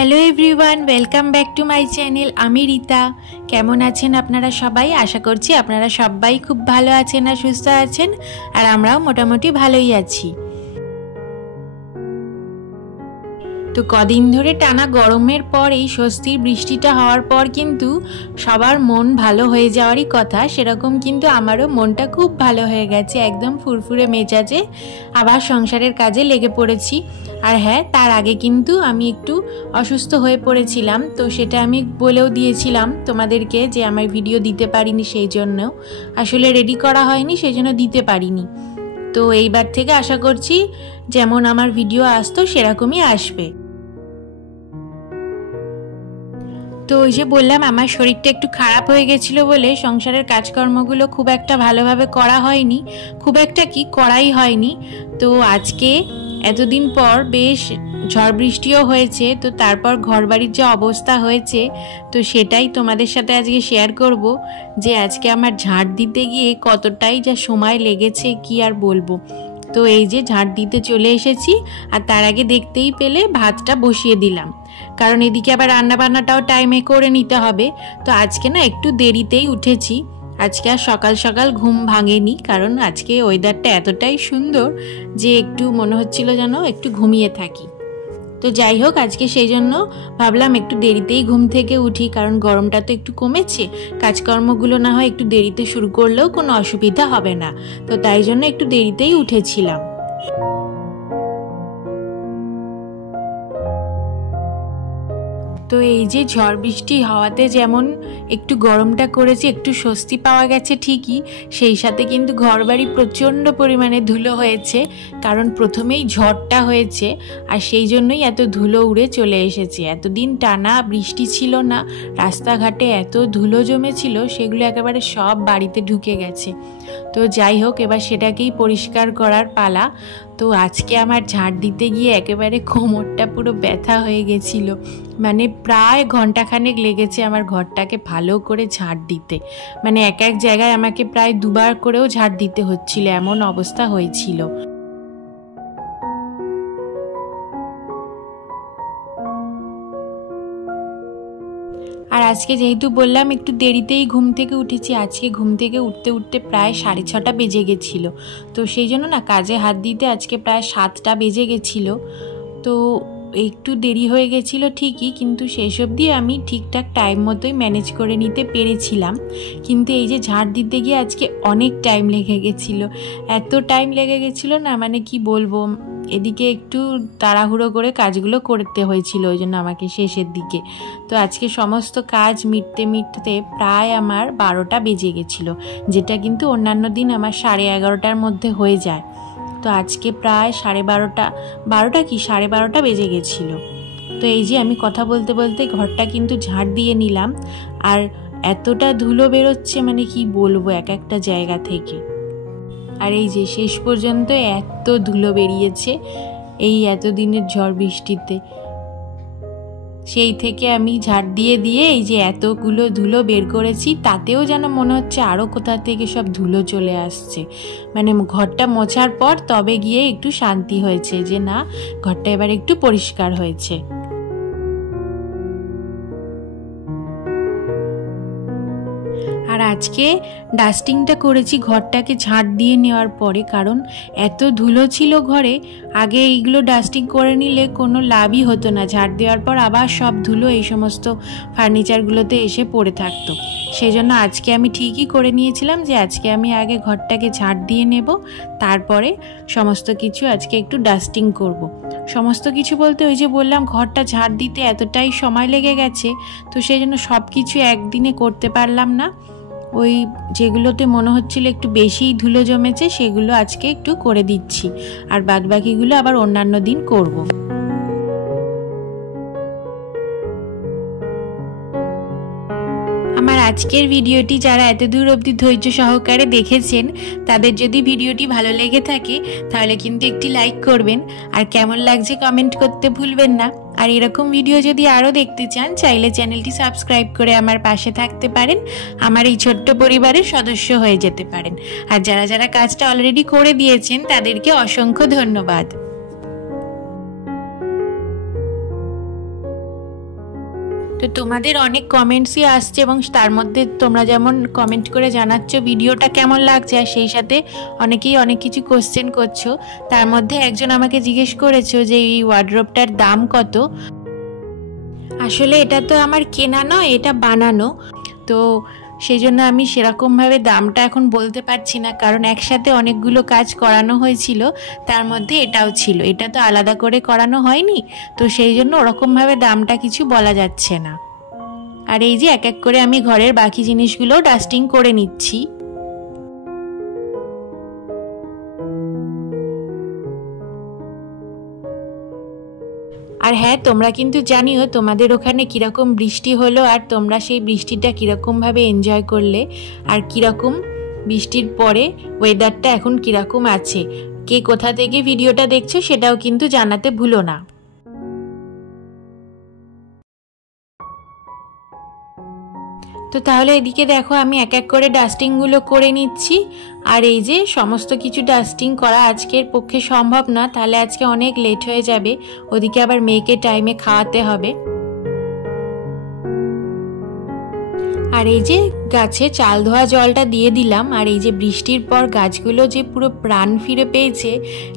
Hello everyone welcome back to my channel आमी रीता केमन आছেন আপনারা সবাই आशा করছি আপনারা সবাই খুব ভালো আছেন আর সুস্থ আছেন আর আমরাও মোটামুটি ভালোই আছি। तो कदिन धरे टाना गरमेर पर এই স্বস্তির বৃষ্টিটা হওয়ার পর কিন্তু সবার মন ভালো হয়ে যাওয়ারই কথা, সেরকম কিন্তু আমারও মনটা খুব ভালো হয়ে গেছে, একদম ফুরফুরে মেজাজে আবার সংসারের কাজে লেগে পড়েছি। আর হ্যাঁ, তার আগে কিন্তু আমি একটু অসুস্থ হয়ে পড়েছিলাম, তো সেটা আমি বলেও দিয়েছিলাম তোমাদেরকে যে আমার ভিডিও দিতে পারিনি, সেই জন্য আসলে রেডি করা হয়নি, সেই জন্য দিতে পারিনি। তো এইবার থেকে আশা করছি যেমন আমার ভিডিও আসতো সেরকমই আসবে। তো ওই যে বললাম আমার শরীরটা একটু খারাপ হয়ে গেছিলো বলে সংসারের কাজকর্মগুলো খুব একটা ভালোভাবে করা হয়নি, খুব একটা কি করাই হয়নি। তো আজকে এতদিন পর বেশ ঝড় বৃষ্টিও হয়েছে, তো তারপর ঘরবাড়ির যে অবস্থা হয়েছে তো সেটাই তোমাদের সাথে আজকে শেয়ার করব, যে আজকে আমার ঝাড় দিতে গিয়ে কতটাই যা সময় লেগেছে কি আর বলবো। তো এই যে ঝাড় দিতে চলে এসেছি, আর তার আগে দেখতেই পেলে ভাতটা বসিয়ে দিলাম, কারণ এদিকে আবার রান্না বান্নাটাও টাইমে করে নিতে হবে। তো আজকে না একটু দেরিতেই উঠেছি, আজকে আর সকাল সকাল ঘুম ভাঙেনি, কারণ আজকে ওয়েদারটা এতটাই সুন্দর যে একটু মনে হচ্ছিল যেন একটু ঘুমিয়ে থাকি। তো যাই হোক, আজকে সেই জন্য ভাবলাম একটু দেরিতেই ঘুম থেকে উঠি, কারণ গরমটা তো একটু কমেছে, কাজকর্মগুলো না হয় একটু দেরিতে শুরু করলেও কোনো অসুবিধা হবে না, তো তাই জন্য একটু দেরিতেই উঠেছিলাম। তো এই যে ঝড় বৃষ্টি হওয়াতে যেমন একটু গরমটা করেছে, একটু স্বস্তি পাওয়া গেছে ঠিকই, সেই সাথে কিন্তু ঘরবাড়ি প্রচণ্ড পরিমাণে ধুলো হয়েছে, কারণ প্রথমেই ঝড়টা হয়েছে আর সেই জন্যই এত ধুলো উড়ে চলে এসেছে। এতদিন টানা বৃষ্টি ছিল না, রাস্তাঘাটে এত ধুলো জমেছিল, সেগুলো একেবারে সব বাড়িতে ঢুকে গেছে। তো যাই হোক, এবার সেটাকেই পরিষ্কার করার পালা। তো আজকে আমার ঝাড় দিতে গিয়ে একেবারে কোমরটা পুরো ব্যথা হয়ে গেছিল, মানে প্রায় ঘন্টাখানেক লেগেছে আমার ঘরটাকে ভালো করে ঝাড় দিতে, মানে এক এক জায়গায় আমাকে প্রায় দুবার করেও ঝাড় দিতে হচ্ছিল, এমন অবস্থা হয়েছিল। আর আজকে যেহেতু বললাম একটু দেরিতেই ঘুম থেকে উঠেছি, আজকে ঘুম থেকে উঠতে উঠতে প্রায় 6:30 বেজে গেছিল, তো সেই জন্য না কাজে হাত দিতে আজকে প্রায় 7টা বেজে গেছিলো। তো একটু দেরি হয়ে গেছিলো ঠিকই, কিন্তু সেই সব দিয়ে আমি ঠিকঠাক টাইম মতোই ম্যানেজ করে নিতে পেরেছিলাম। কিন্তু এই যে ঝাড় দিতে গিয়ে আজকে অনেক টাইম লেগে গেছিলো, এত টাইম লেগে গেছিলো না, মানে কি বলবো, এদিকে একটু তাড়াহুড়ো করে কাজগুলো করতে হয়েছিল ওই জন্য আমাকে শেষের দিকে। তো আজকে সমস্ত কাজ মিটতে মিটতে প্রায় আমার 12টা বেজে গেছিলো, যেটা কিন্তু অন্যান্য দিন আমার 11:30টার মধ্যে হয়ে যায়। তো আজকে প্রায় 12:30 বেজে গেছিলো। তো এই যে আমি কথা বলতে বলতে ঘরটা কিন্তু ঝাড় দিয়ে নিলাম, আর এতটা ধুলো বেরোচ্ছে মানে কি বলবো এক একটা জায়গা থেকে। আর এই যে শেষ পর্যন্ত এত ধুলো বেরিয়েছে এই এতদিনের ঝড় বৃষ্টিতে, সেই থেকে আমি ঝাড় দিয়ে দিয়ে এই যে এতগুলো ধুলো বের করেছি, তাতেও যেন মনে হচ্ছে আরও কোথা থেকে সব ধুলো চলে আসছে, মানে ঘরটা মোছার পর তবে গিয়ে একটু শান্তি হয়েছে যে না, ঘরটা এবার একটু পরিষ্কার হয়েছে। আর আজকে ডাস্টিংটা করেছি ঘরটাকে ঝাড় দিয়ে নেওয়ার পরে, কারণ এত ধুলো ছিল ঘরে, আগে এইগুলো ডাস্টিং করে নিলে কোনো লাভই হতো না, ঝাড় দেওয়ার পর আবার সব ধুলো এই সমস্ত ফার্নিচারগুলোতে এসে পড়ে থাকতো। সেই জন্য আজকে আমি ঠিকই করে নিয়েছিলাম যে আজকে আমি আগে ঘরটাকে ঝাড় দিয়ে নেব, তারপরে সমস্ত কিছু আজকে একটু ডাস্টিং করব। সমস্ত কিছু বলতে ওই যে বললাম ঘরটা ঝাড় দিতে এতটাই সময় লেগে গেছে, তো সেই জন্য সব কিছু একদিনে করতে পারলাম না, ওই যেগুলোতে মনে হচ্ছিল একটু বেশিই ধুলো জমেছে সেগুলো আজকে একটু করে দিচ্ছি, আর বাদবাকিগুলো আবার অন্যান্য দিন করব। আমার আজকের ভিডিওটি যারা এত দূর অবধি ধৈর্য সহকারে দেখেছেন, তাদের যদি ভিডিওটি ভালো লেগে থাকে তাহলে কিন্তু একটি লাইক করবেন, আর কেমন লাগছে কমেন্ট করতে ভুলবেন না। আর এরকম ভিডিও যদি আরও দেখতে চান চাইলে চ্যানেলটি সাবস্ক্রাইব করে আমার পাশে থাকতে পারেন, আমার এই ছোট্ট পরিবারের সদস্য হয়ে যেতে পারেন। আর যারা যারা কাজটা অলরেডি করে দিয়েছেন তাদেরকে অসংখ্য ধন্যবাদ। তো তোমাদের অনেক কমেন্টসই আসছে এবং তার মধ্যে তোমরা যেমন কমেন্ট করে জানাচ্ছ ভিডিওটা কেমন লাগছে, আর সেই সাথে অনেকেই অনেক কিছু কোশ্চেন করছো। তার মধ্যে একজন আমাকে জিজ্ঞেস করেছো যে এই ওয়ার্ড্রোবটার দাম কত। আসলে এটা তো আমার কেনা নয়, এটা বানানো, তো সেই জন্য আমি সেরকমভাবে দামটা এখন বলতে পারছি না, কারণ একসাথে অনেকগুলো কাজ করানো হয়েছিল, তার মধ্যে এটাও ছিল, এটা তো আলাদা করে করানো হয়নি, তো সেই জন্য ওরকমভাবে দামটা কিছু বলা যাচ্ছে না। আর এই যে এক এক করে আমি ঘরের বাকি জিনিসগুলো ডাস্টিং করে নিচ্ছি। আর হ্যাঁ, তোমরা কিন্তু জানিও তোমাদের ওখানে কীরকম বৃষ্টি হলো, আর তোমরা সেই বৃষ্টিটা কীরকমভাবে এনজয় করলে, আর কীরকম বৃষ্টির পরে ওয়েদারটা এখন কীরকম আছে, কে কোথা থেকে ভিডিওটা দেখছো সেটাও কিন্তু জানাতে ভুলো না। তো তাহলে এদিকে দেখো আমি এক এক করে ডাস্টিংগুলো করে নিচ্ছি। আর এই যে সমস্ত কিছু ডাস্টিং করা আজকের পক্ষে সম্ভব না, তাহলে আজকে অনেক লেট হয়ে যাবে, ওদিকে আবার মেয়েকে টাইমে খাওয়াতে হবে। আর এই যে গাছে চাল ধোয়া জলটা দিয়ে দিলাম, আর এই যে বৃষ্টির পর গাছগুলো যে পুরো প্রাণ ফিরে পেয়েছে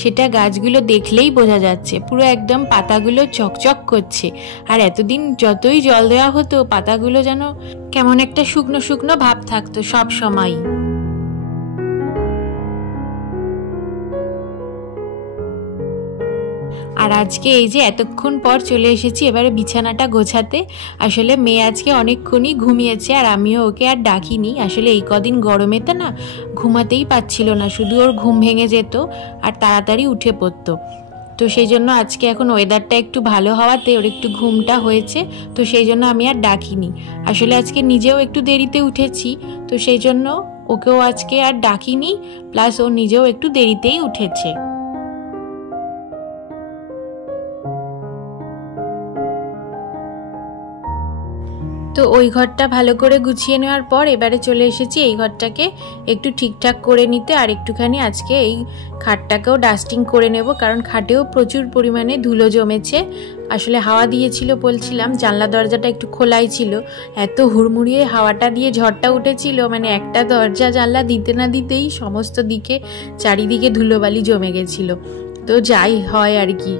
সেটা গাছগুলো দেখলেই বোঝা যাচ্ছে, পুরো একদম পাতাগুলো চকচক করছে। আর এতদিন যতই জল দেওয়া হতো পাতাগুলো যেন কেমন একটা শুকনো শুকনো ভাব থাকতো সব সময়। আর আজকে এই যে এতক্ষণ পর চলে এসেছি এবারে বিছানাটা গোছাতে। আসলে মেয়ে আজকে অনেকক্ষণই ঘুমিয়েছে, আর আমিও ওকে আর ডাকিনি। আসলে এই কদিন গরমেতে না ঘুমাতেই পাচ্ছিল না, শুধু ওর ঘুম ভেঙে যেত আর তাড়াতাড়ি উঠে পড়তো। তো সেই জন্য আজকে এখন ওয়েদারটা একটু ভালো হওয়াতে ওর একটু ঘুমটা হয়েছে, তো সেই জন্য আমি আর ডাকিনি। আসলে আজকে নিজেও একটু দেরিতে উঠেছি, তো সেই জন্য ওকেও আজকে আর ডাকিনি, প্লাস ও নিজেও একটু দেরিতেই উঠেছে। তো ওই ঘরটা ভালো করে গুছিয়ে নেওয়ার পর এবারে চলে এসেছি এই ঘরটাকে একটু ঠিকঠাক করে নিতে। আর একটুখানি আজকে এই খাটটাকেও ডাস্টিং করে নেব, কারণ খাটেও প্রচুর পরিমাণে ধুলো জমেছে। আসলে হাওয়া দিয়েছিল বলছিলাম, জানলা দরজাটা একটু খোলাই ছিল, এত হুড়মুড়িয়ে হাওয়াটা দিয়ে ঝড়টা উঠেছিল, মানে একটা দরজা জানলা দিতে না দিতেই সমস্ত দিকে চারিদিকে ধুলোবালি জমে গেছিল। তো যাই হয় আর কি,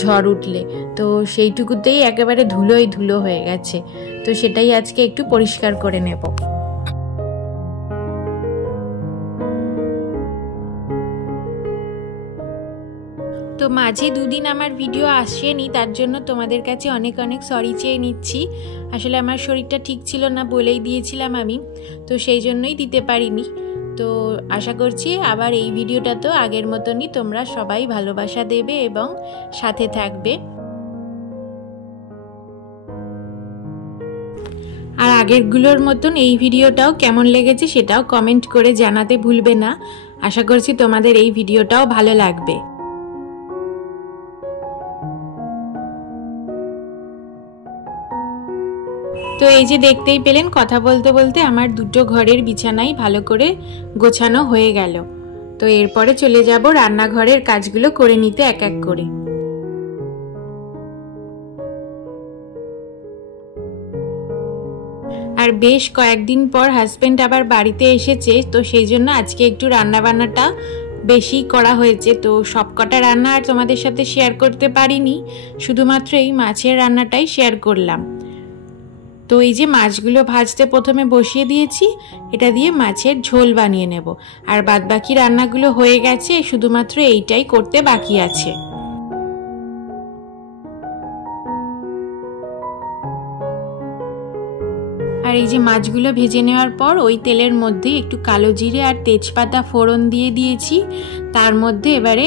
ঝড় উঠলে তো সেইটুকুতেই একেবারে ধুলোই ধুলো হয়ে গেছে, তো সেটাই আজকে একটু পরিষ্কার করে নেব। তো মাঝে দুদিন আমার ভিডিও আসেনি, তার জন্য তোমাদের কাছে অনেক অনেক সরি চেয়ে নিচ্ছি। আসলে আমার শরীরটা ঠিক ছিল না বলেই দিয়েছিলাম আমি, তো সেই জন্যই দিতে পারিনি। তো আশা করছি আবার এই ভিডিওটা তো আগের মতনই তোমরা সবাই ভালোবাসা দেবে এবং সাথে থাকবে। আর আগেরগুলোর মতন এই ভিডিওটাও কেমন লেগেছে সেটাও কমেন্ট করে জানাতে ভুলবে না। আশা করছি তোমাদের এই ভিডিওটাও ভালো লাগবে। তো এই যে দেখতেই পেলেন, কথা বলতে বলতে আমার দুটো ঘরের বিছানাই ভালো করে গোছানো হয়ে গেল। তো এরপরে চলে যাব রান্নাঘরের কাজগুলো করে নিতে এক এক করে। আর বেশ কয়েকদিন পর হাজবেন্ড আবার বাড়িতে এসেছে, তো সেই জন্য আজকে একটু রান্নাবান্নাটা বেশি করা হয়েছে। তো সবকটা রান্না আর তোমাদের সাথে শেয়ার করতে পারিনি, শুধুমাত্র এই মাছের রান্নাটাই শেয়ার করলাম। তো এই যে মাছগুলো ভাজতে প্রথমে বসিয়ে দিয়েছি, এটা দিয়ে মাছের ঝোল বানিয়ে নেব। আর বাদবাকি রান্নাগুলো হয়ে গেছে, শুধুমাত্র এইটাই করতে বাকি আছে। আর এই যে মাছগুলো ভেজে নেওয়ার পর ওই তেলের মধ্যে একটু কালো জিরে আর তেজপাতা ফোড়ন দিয়ে দিয়েছি। তার মধ্যে এবারে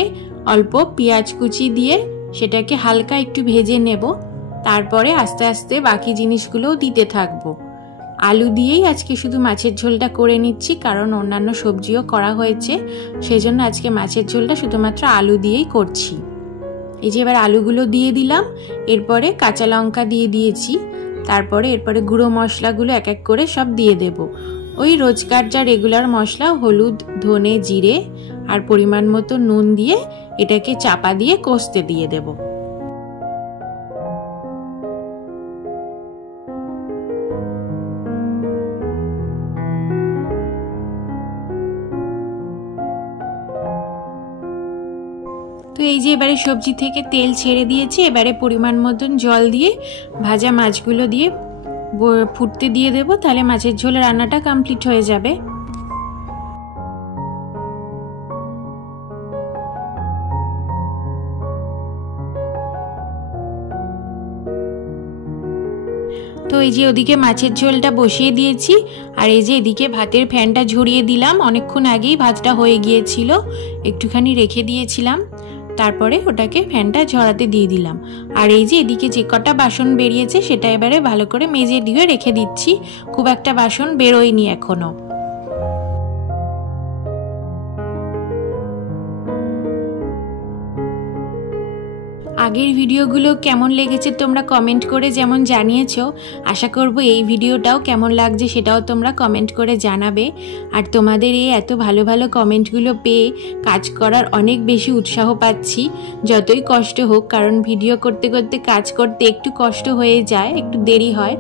অল্প পেঁয়াজ কুচি দিয়ে সেটাকে হালকা একটু ভেজে নেব। তারপরে আস্তে আস্তে বাকি জিনিসগুলোও দিতে থাকবো। আলু দিয়েই আজকে শুধু মাছের ঝোলটা করে নিচ্ছি, কারণ অন্যান্য সবজিও করা হয়েছে, সেই জন্য আজকে মাছের ঝোলটা শুধুমাত্র আলু দিয়েই করছি। এই যে এবার আলুগুলো দিয়ে দিলাম, এরপরে কাঁচা লঙ্কা দিয়ে দিয়েছি, তারপরে এরপরে গুঁড়ো মশলাগুলো এক এক করে সব দিয়ে দেব। ওই রোজকার যা রেগুলার মশলা, হলুদ, ধনে, জিরে আর পরিমাণ মতো নুন দিয়ে এটাকে চাপা দিয়ে কষতে দিয়ে দেব। এই যে এবারে সবজি থেকে তেল ছেড়ে দিয়েছি, এবারে পরিমাণ মতন জল দিয়ে ভাজা মাছগুলো দিয়ে ফুটতে দিয়ে দেবো, তাহলে মাছের ঝোল রান্নাটা কমপ্লিট হয়ে যাবে। তো এই যে ওদিকে মাছের ঝোলটা বসিয়ে দিয়েছি, আর এই যে এদিকে ভাতের ফ্যানটা ঝরিয়ে দিলাম। অনেকক্ষণ আগেই ভাতটা হয়ে গিয়েছিল, একটুখানি রেখে দিয়েছিলাম, তারপরে ওটাকে ফ্যানটা ঝরাতে দিয়ে দিলাম। আর এই যে এদিকে যে কটা বাসন বেরিয়েছে সেটা এবারে ভালো করে মেজে দিয়ে রেখে দিচ্ছি, খুব একটা বাসন বেরোয়নি এখনো। আগের ভিডিওগুলো কেমন লেগেছে তোমরা কমেন্ট করে যেমন জানিয়েছো, আশা করব এই ভিডিওটাও কেমন লাগছে সেটাও তোমরা কমেন্ট করে জানাবে। আর তোমাদের এই এত ভালো ভালো কমেন্টগুলো পেয়ে কাজ করার অনেক বেশি উৎসাহ পাচ্ছি, যতই কষ্ট হোক, কারণ ভিডিও করতে করতে কাজ করতে একটু কষ্ট হয়ে যায়, একটু দেরি হয়।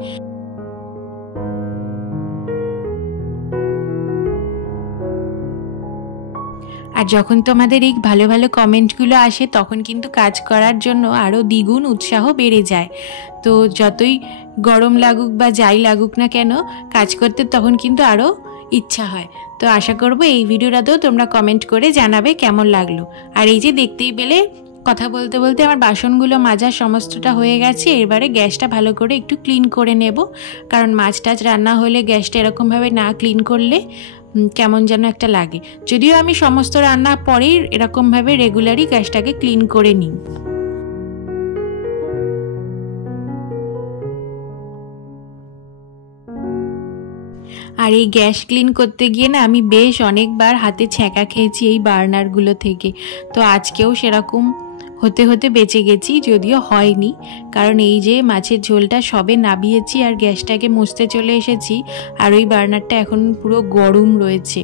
আর যখন তোমাদের এই ভালো ভালো কমেন্টগুলো আসে তখন কিন্তু কাজ করার জন্য আরও দ্বিগুণ উৎসাহ বেড়ে যায়। তো যতই গরম লাগুক বা যাই লাগুক না কেন, কাজ করতে তখন কিন্তু আরও ইচ্ছা হয়। তো আশা করব এই ভিডিওটাতেও তোমরা কমেন্ট করে জানাবে কেমন লাগলো। আর এই যে দেখতেই পেলে কথা বলতে বলতে আমার বাসনগুলো মাজা সমস্তটা হয়ে গেছে। এবারে গ্যাসটা ভালো করে একটু ক্লিন করে নেব, কারণ মাছ টাছ রান্না হলে গ্যাসটা এরকমভাবে না ক্লিন করলে কেমন যেন একটা লাগে। যদিও আমি সমস্ত রান্না পরেই এরকমভাবে রেগুলারই গ্যাসটাকে ক্লিন করে নিই। আর এই গ্যাস ক্লিন করতে গিয়ে না আমি বেশ অনেকবার হাতে ছ্যাঁকা খেয়েছি এই বার্নারগুলো থেকে। তো আজকেও সেরকম হতে হতে বেঁচে গেছি, যদিও হয়নি, কারণ এই যে মাছের ঝোলটা সবে নাবিয়েছি আর গ্যাসটাকে মুছতে চলে এসেছি, আর ওই বার্নারটা এখন পুরো গরম রয়েছে।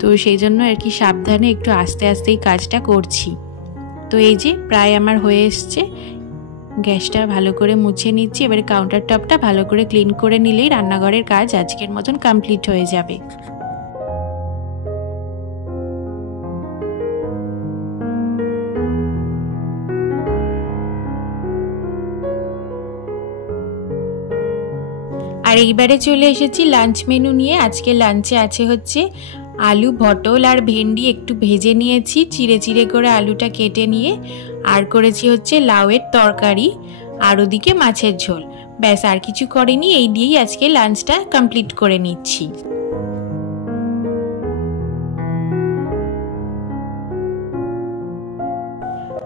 তো সেই জন্য আর কি সাবধানে একটু আস্তে আস্তেই কাজটা করছি। তো এই যে প্রায় আমার হয়ে এসছে, গ্যাসটা ভালো করে মুছে নিচ্ছি। এবারে কাউন্টার টপটা ভালো করে ক্লিন করে নিলেই রান্নাঘরের কাজ আজকের মতন কমপ্লিট হয়ে যাবে। আর এইবারে চলে এসেছি লাঞ্চ মেনু নিয়ে। আজকে লাঞ্চে আছে হচ্ছে আলু, পটল আর ভেন্ডি একটু ভেজে নিয়েছি, চিড়ে চিড়ে করে আলুটা কেটে নিয়ে, আর করেছি হচ্ছে লাউয়ের তরকারি, আর ওদিকে মাছের ঝোল। ব্যাস, আর কিছু করিনি। এই দিয়েই আজকে লাঞ্চটা কমপ্লিট করে নিচ্ছি।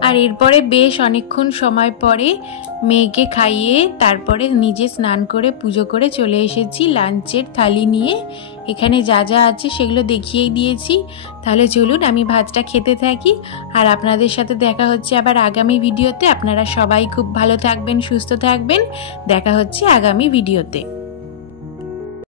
আর এরপরে বেশ অনেকক্ষণ সময় পরে মেয়েকে খাইয়ে তারপরে নিজে স্নান করে পুজো করে চলে এসেছি লাঞ্চের থালি নিয়ে। এখানে যা যা আছে সেগুলো দেখিয়েই দিয়েছি। তাহলে চলুন আমি ভাতটা খেতে থাকি, আর আপনাদের সাথে দেখা হচ্ছে আবার আগামী ভিডিওতে। আপনারা সবাই খুব ভালো থাকবেন, সুস্থ থাকবেন। দেখা হচ্ছে আগামী ভিডিওতে।